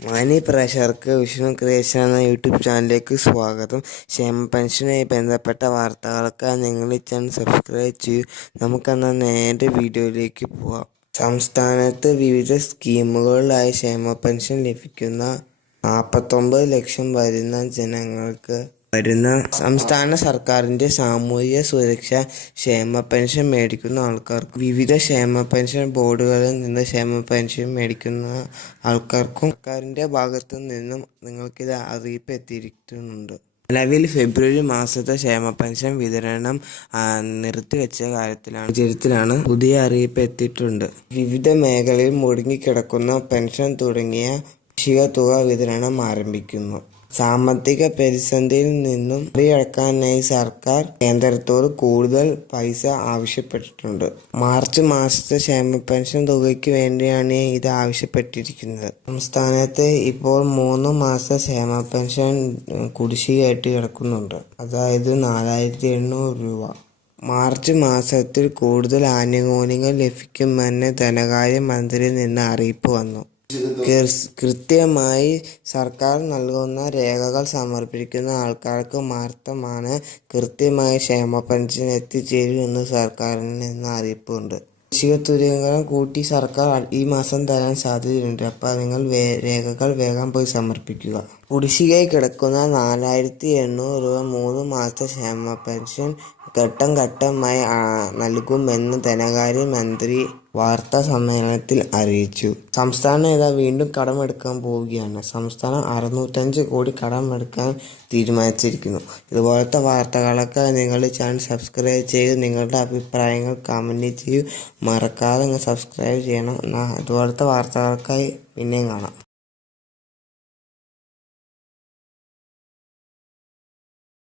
മാന്യ പ്രേക്ഷകർക്ക് വിഷ്ണു ക്രിയേഷൻ എന്ന യൂട്യൂബ് ചാനലിലേക്ക് സ്വാഗതം. ക്ഷേമ പെൻഷനുമായി ബന്ധപ്പെട്ട വാർത്തകൾക്കായി നിങ്ങൾ ഈ ചാനൽ സബ്സ്ക്രൈബ് ചെയ്യൂ. നമുക്കെന്നാൽ നേരെ വീഡിയോയിലേക്ക് പോവാം. സംസ്ഥാനത്ത് വിവിധ സ്കീമുകളിലായി ക്ഷേമ പെൻഷൻ ലഭിക്കുന്ന നാൽപ്പത്തൊമ്പത് ലക്ഷം വരുന്ന ജനങ്ങൾക്ക് വരുന്ന സംസ്ഥാന സർക്കാരിന്റെ സാമൂഹിക സുരക്ഷ ക്ഷേമ പെൻഷൻ മേടിക്കുന്ന ആൾക്കാർക്ക് വിവിധ ക്ഷേമ പെൻഷൻ ബോർഡുകളിൽ നിന്ന് ക്ഷേമ പെൻഷൻ മേടിക്കുന്ന ആൾക്കാർക്കും സർക്കാരിന്റെ ഭാഗത്തു നിന്നും നിങ്ങൾക്കിത് അറിയിപ്പ് എത്തിയിരിക്കുന്നുണ്ട് നിലവിൽ ഫെബ്രുവരി മാസത്തെ ക്ഷേമ പെൻഷൻ വിതരണം നിർത്തിവെച്ച കാര്യത്തിലാണ് ചരിത്രത്തിലാണ് പുതിയ അറിയിപ്പ് എത്തിയിട്ടുണ്ട്. വിവിധ മേഖലയിൽ മുടങ്ങിക്കിടക്കുന്ന പെൻഷൻ തുടങ്ങിയ കുടിശ്ശിക തുക വിതരണം ആരംഭിക്കുന്നു. സാമ്പത്തിക പ്രതിസന്ധിയിൽ നിന്നും മറികടക്കാനായി സർക്കാർ കേന്ദ്രത്തോട് കൂടുതൽ പൈസ ആവശ്യപ്പെട്ടിട്ടുണ്ട്. മാർച്ച് മാസത്തെ ക്ഷേമ പെൻഷൻ തുകയ്ക്ക് വേണ്ടിയാണ് ഇത് ആവശ്യപ്പെട്ടിരിക്കുന്നത്. സംസ്ഥാനത്ത് ഇപ്പോൾ മൂന്ന് മാസത്തെ ക്ഷേമ പെൻഷൻ കുടിശ്ശികയായിട്ട് കിടക്കുന്നുണ്ട്. അതായത് നാലായിരത്തി എണ്ണൂറ് രൂപ. മാർച്ച് മാസത്തിൽ കൂടുതൽ ആനുകൂല്യങ്ങൾ ലഭിക്കുമെന്ന് ധനകാര്യ മന്ത്രിയിൽ നിന്ന് അറിയിപ്പ് വന്നു. കൃത്യമായി സർക്കാർ നൽകുന്ന രേഖകൾ സമർപ്പിക്കുന്ന ആൾക്കാർക്ക് മാത്രമാണ് കൃത്യമായി ക്ഷേമ പെൻഷൻ എത്തിച്ചേരൂ എന്ന് സർക്കാരിൽ നിന്ന് അറിയിപ്പുണ്ട്. കാർഷിക കൂട്ടി സർക്കാർ ഈ മാസം തരാൻ സാധ്യതയുണ്ട്. അപ്പോൾ നിങ്ങൾ രേഖകൾ വേഗം പോയി സമർപ്പിക്കുക. കുടിശ്ശികയായി കിടക്കുന്ന നാലായിരത്തി എണ്ണൂറ് രൂപ മൂന്ന് മാസത്തെ ക്ഷേമ പെൻഷൻ ഘട്ടം ഘട്ടമായി നൽകുമെന്ന് ധനകാര്യ മന്ത്രി വാർത്താ സമ്മേളനത്തിൽ അറിയിച്ചു. സംസ്ഥാനം ഇതാ വീണ്ടും കടമെടുക്കാൻ പോവുകയാണ്. സംസ്ഥാനം അറുന്നൂറ്റഞ്ച് കോടി കടമെടുക്കാൻ തീരുമാനിച്ചിരിക്കുന്നു. ഇതുപോലത്തെ വാർത്തകളൊക്കെ നിങ്ങൾ ചാനൽ സബ്സ്ക്രൈബ് ചെയ്ത് നിങ്ങളുടെ അഭിപ്രായങ്ങൾ കമന്റ് ചെയ്യൂ. മറക്കാതെ നിങ്ങൾ സബ്സ്ക്രൈബ് ചെയ്യണം. ഇതുപോലത്തെ വാർത്തകൾക്കായി പിന്നെയും കാണാം.